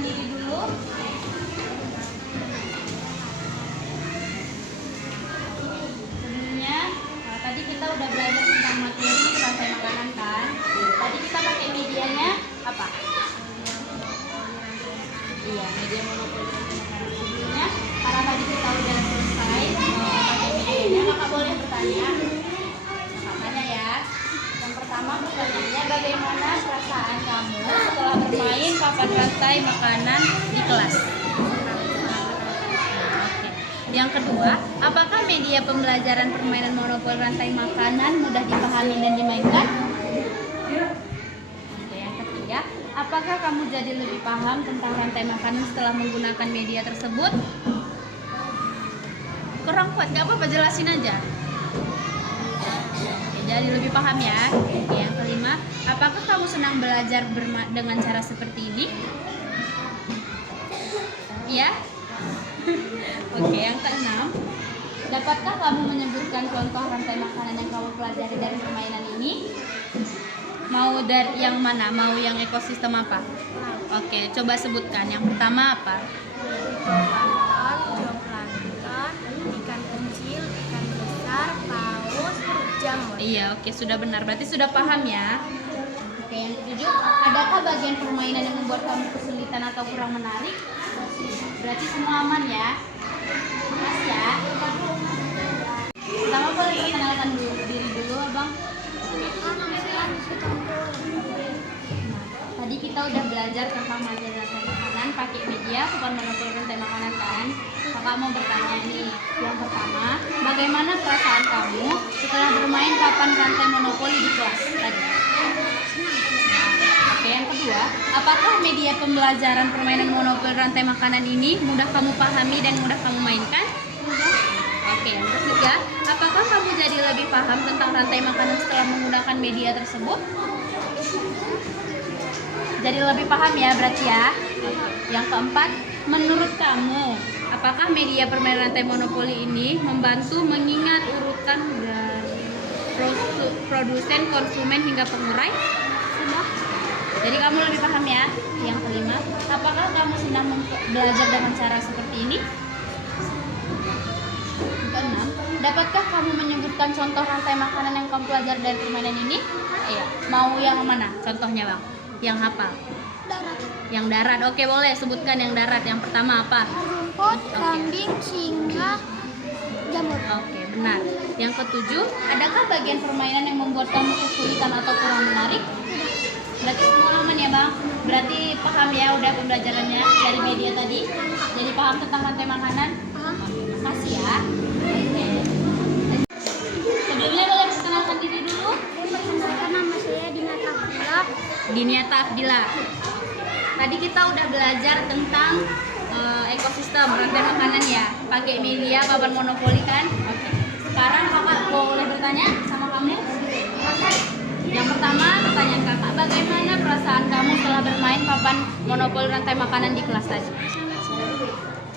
perkenalkan diri dulu. Sebelumnya, tadi kita udah belajar tentang materi rantai makanan kan? Tadi kita pakai medianya apa? Iya, media monopoli rantai makanan. Sebelumnya, karena tadi kita udah selesai pakai medianya, kakak boleh bertanya? Tanya ya. Yang pertama pertanyaannya, bagaimana perasaan kamu setelah bermain papan rantai makanan di kelas? Yang kedua, apakah media pembelajaran permainan monopoli rantai makanan mudah dipahami dan dimainkan? Oke, yang ketiga, apakah kamu jadi lebih paham tentang rantai makanan setelah menggunakan media tersebut? Kurang kuat, gak apa-apa, jelasin aja. Oke, jadi lebih paham ya. Oke, yang kelima, apakah kamu senang belajar dengan cara seperti ini? Ya? Oke, yang keenam, dapatkah kamu menyebutkan contoh rantai makanan yang kamu pelajari dari permainan ini? Mau dari yang mana? Mau yang ekosistem apa? Oke, coba sebutkan. Yang pertama apa? Zooplankton, ikan kecil, ikan besar, paus, jamur. Iya, oke, sudah benar. Berarti sudah paham ya? Oke, yang ketujuh, adakah bagian permainan yang membuat kamu kesulitan atau kurang menarik? Berarti semua aman ya? Makasih ya. Pertama boleh perkenalkan diri dulu, Abang. Tadi kita udah belajar tentang materi rantai makanan pakai media papan monopoli rantai makanan kan? Kakak mau bertanya nih. Yang pertama, bagaimana perasaan kamu setelah bermain papan rantai monopoli di kelas tadi? Oke, yang kedua, apakah media pembelajaran permainan monopoli rantai makanan ini mudah kamu pahami dan mudah kamu mainkan? Oke, yang ketiga, apakah kamu jadi lebih paham tentang rantai makanan setelah menggunakan media tersebut? Jadi lebih paham ya berarti ya. Yang keempat, menurut kamu, apakah media permainan rantai monopoli ini membantu mengingat urutan dari produsen, konsumen hingga pengurai? Jadi kamu lebih paham ya. Yang kelima, apakah kamu senang belajar dengan cara seperti ini? Keenam, dapatkah kamu menyebutkan contoh rantai makanan yang kamu pelajari dari permainan ini? Iya. Mau yang mana? Contohnya bang? Yang hafal? Darat. Yang darat. Oke, boleh sebutkan yang darat. Yang pertama apa? Rumput, kambing, singa, jamur. Oke, benar. Yang ketujuh, adakah bagian permainan yang membuat kamu kesulitan atau kurang menarik? Berarti semua aman ya bang? Berarti paham ya udah pembelajarannya dari media tadi? Jadi paham tentang rantai makanan? Makasih ya. Oke. Sebelumnya boleh perkenalkan diri dulu? Perkenalkan, nama saya Dinata Abdila. Diniata Abdila. Tadi kita udah belajar tentang ekosistem rantai makanan ya, pakai media papan monopoli kan? Oke. Sekarang kakak boleh bertanya sama kamu? Yang pertama, pertanyaan kakak, bagaimana perasaan kamu setelah bermain papan monopoli rantai makanan di kelas tadi?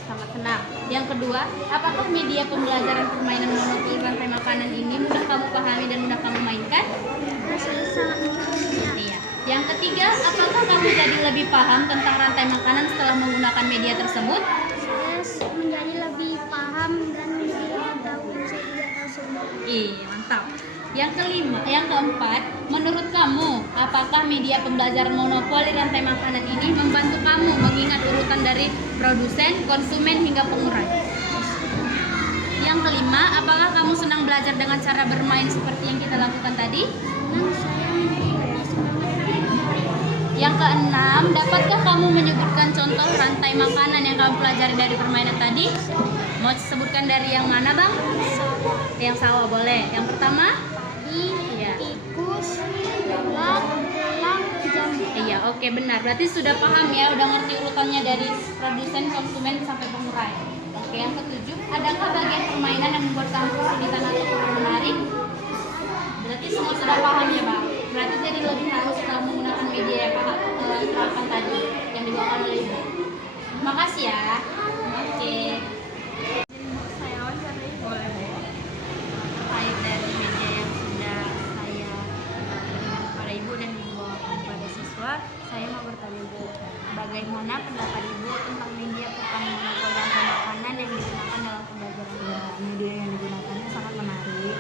Sangat senang. Yang kedua, apakah media pembelajaran permainan monopoli rantai makanan ini mudah kamu pahami dan mudah kamu mainkan? Rasanya sangat menyenangkan. Iya. Yang ketiga, apakah kamu jadi lebih paham tentang rantai makanan setelah menggunakan media tersebut? Saya menjadi lebih paham dan menjadi lebih tahu yang saya tidak tahu sebelumnya. Iya, mantap. Yang kelima, yang keempat, menurut kamu, apakah media pembelajaran monopoli rantai makanan ini membantu kamu mengingat urutan dari produsen, konsumen hingga pengurai? Yang kelima, apakah kamu senang belajar dengan cara bermain seperti yang kita lakukan tadi? Dan saya menjadi semangat. Yang keenam, dapatkah kamu menyebutkan contoh rantai makanan yang kamu pelajari dari permainan tadi? Mau sebutkan dari yang mana bang? Yang sawah boleh. Yang pertama? Iya. Tikus, ulat, elang, jamur. Iya, oke benar. Berarti sudah paham ya, udah ngerti urutannya dari produsen, konsumen sampai pengurai. Oke, yang ketujuh, adakah bagian permainan yang membuat kamu kesulitan atau kurang menarik? Berarti semua sudah paham ya, Bang. Berarti jadi lebih halus setelah menggunakan media yang Kakak terapkan tadi yang dibawakan oleh Ibu. Makasih ya. Oke. Saya wawancara boleh. Terkait dari media yang sudah saya berikan kepada Ibu dan dibawakan kepada siswa, saya mau bertanya Bu, bagaimana bagaimana pendapat Ibu tentang media papan monopoli rantai makanan yang digunakan dalam pembelajaran? Ya, media yang digunakannya sangat menarik,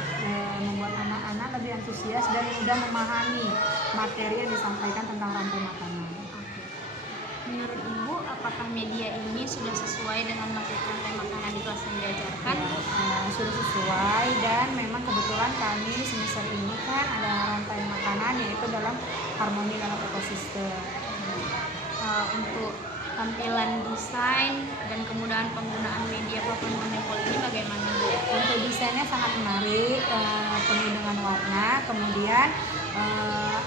membuat anak-anak lebih antusias dan mudah memahami materi yang disampaikan tentang rantai makanan. Oke. Menurut Ibu, apakah media ini sudah sesuai dengan materi rantai makanan di kelas yang diajarkan? Sudah sesuai, dan memang kebetulan kami semester ini kan ada rantai makanan, yaitu dalam harmoni dalam ekosistem. Untuk tampilan desain dan kemudahan penggunaan media papan monopoli ini bagaimana, Bu? Untuk desainnya sangat menarik, penuh dengan warna, kemudian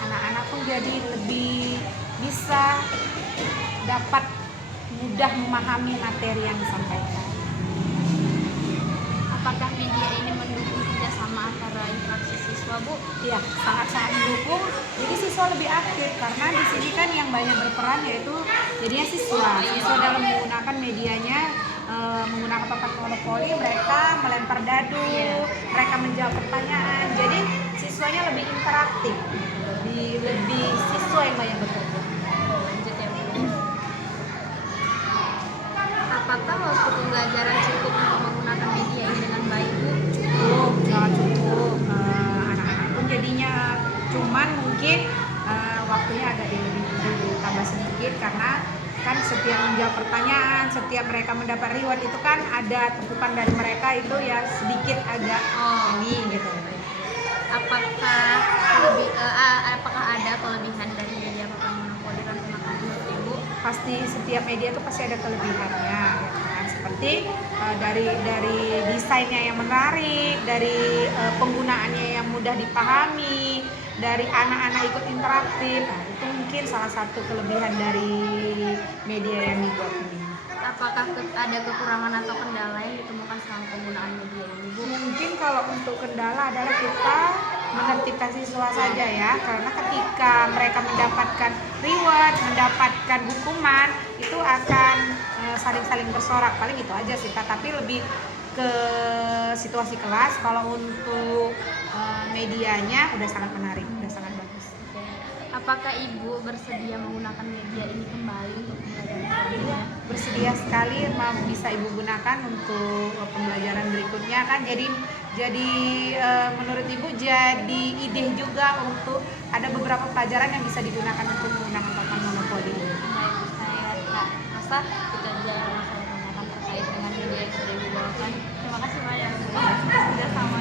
anak-anak pun jadi lebih bisa dapat mudah memahami materi yang disampaikan. Apakah media ini mendukung kerjasama antara interaksi siswa, Bu? Iya, sangat-sangat mendukung. Jadi siswa lebih aktif karena di sini kan yang banyak berperan yaitu jadinya siswa. Siswa dalam menggunakan medianya, menggunakan papan monopoli, mereka melempar dadu, mereka menjawab pertanyaan. Jadi siswanya lebih interaktif, lebih siswa yang banyak bekerja. Lanjut ya, Bu. Apakah waktu pembelajaran cukup untuk menggunakan media ini dengan baik, Bu? Cukup, sangat cukup. Anak-anak pun jadinya, cuman mungkin waktunya agak ditambah sedikit karena kan setiap menjawab pertanyaan, setiap mereka mendapat reward itu kan ada tanggapan dari mereka itu ya sedikit agak ini gitu. Apakah ada kelebihan dari media papan monopoli rantai makanan menurut Ibu? Pasti setiap media itu pasti ada kelebihannya, ya kan? Seperti dari desainnya yang menarik, dari penggunaannya yang mudah dipahami, dari anak-anak ikut interaktif. Nah, itu mungkin salah satu kelebihan dari media yang dibuat ini. Apakah ada kekurangan atau kendala yang ditemukan selama penggunaan media ini, Bu? Mungkin kalau untuk kendala adalah kita menertibkan siswa saja ya, karena ketika mereka mendapatkan reward, mendapatkan hukuman, itu akan saling-saling bersorak. Paling itu aja sih, Kak. Tapi lebih ke situasi kelas. Kalau untuk medianya udah sangat menarik, udah sangat bagus. Apakah Ibu bersedia menggunakan media ini kembali untuk pembelajaran selanjutnya? Bersedia sekali bisa Ibu gunakan untuk pembelajaran berikutnya kan. Jadi menurut Ibu jadi ide juga untuk ada beberapa pelajaran yang bisa digunakan untuk menggunakan papan monopoli. Baik, saya Kak Rosa, itu aja yang saya tanyakan terkait dengan media yang sudah dibawakan. Terima kasih banyak, Bu. Sudah sama